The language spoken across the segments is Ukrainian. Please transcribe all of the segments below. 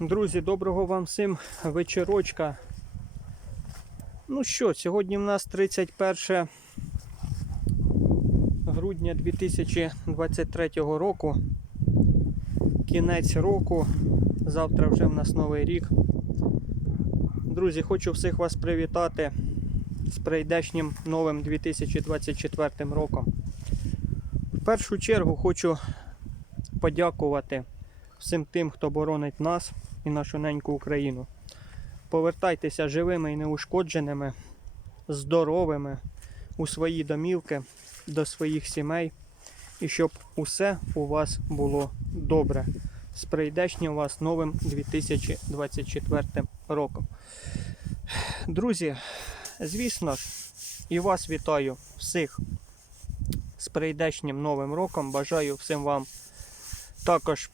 Друзі, доброго вам всім вечірочка. Ну що, сьогодні в нас 31 грудня 2023 року. Кінець року. Завтра вже в нас новий рік. Друзі, хочу всіх вас привітати з прийдешнім новим 2024 роком. В першу чергу хочу подякувати всім тим, хто боронить нас і нашу неньку Україну. Повертайтеся живими і неушкодженими, здоровими у свої домівки, до своїх сімей, і щоб усе у вас було добре. З прийдешнім вас новим 2024 роком. Друзі, звісно ж, і вас вітаю всіх з прийдешнім новим роком. Бажаю всім вам також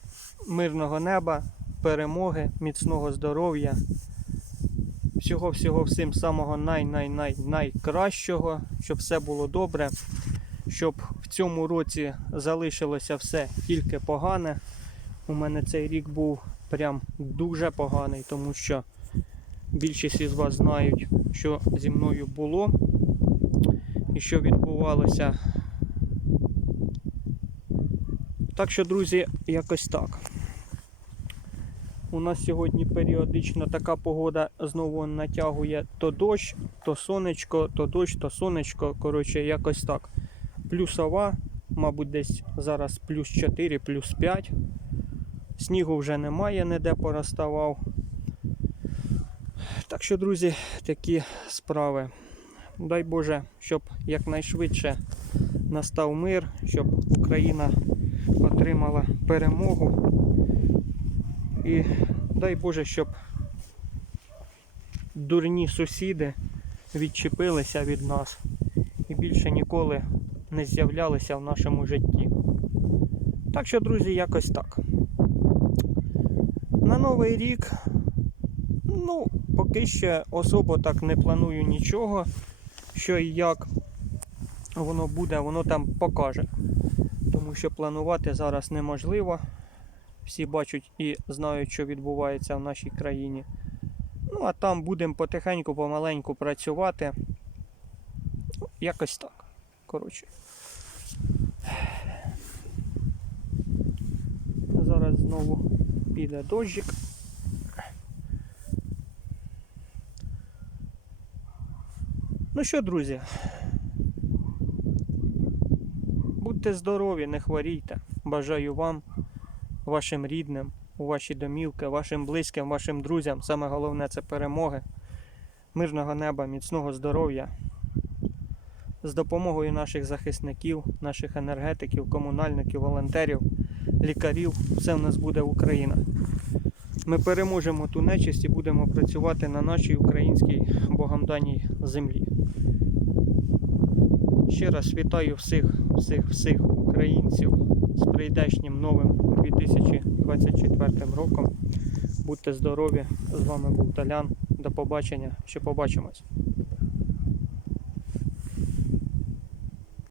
мирного неба, перемоги, міцного здоров'я. Всього-всього всім самого най-най-най найкращого, щоб все було добре, щоб в цьому році залишилося все тільки погане. У мене цей рік був прям дуже поганий, тому що більшість із вас знають, що зі мною було і що відбувалося. Так що, друзі, якось так. У нас сьогодні періодично така погода знову натягує то дощ, то сонечко, то дощ, то сонечко. Коротше, якось так. Плюсова, мабуть, десь зараз плюс 4, плюс 5. Снігу вже немає, ніде пороставав. Так що, друзі, такі справи. Дай Боже, щоб якнайшвидше настав мир, щоб Україна отримала перемогу. І дай Боже, щоб дурні сусіди відчепилися від нас і більше ніколи не з'являлися в нашому житті. Так що, друзі, якось так. На новий рік, ну, поки ще особо так не планую нічого, що і як воно буде, воно там покаже. Тому що планувати зараз неможливо. Всі бачать і знають, що відбувається в нашій країні. Ну, а там будемо потихеньку, помаленьку працювати. Якось так. Коротше. Зараз знову піде дощик. Ну що, друзі? Будьте здорові, не хворійте. Бажаю вам, вашим рідним, у ваші домівки, вашим близьким, вашим друзям. Саме головне це перемоги, мирного неба, міцного здоров'я. З допомогою наших захисників, наших енергетиків, комунальників, волонтерів, лікарів, все в нас буде Україна. Ми переможемо ту нечисть і будемо працювати на нашій українській Богом даній землі. Ще раз вітаю всіх, всіх, всіх українців з прийдешнім новим 2024 роком. Будьте здорові! З вами був Талян. До побачення. Ще побачимось.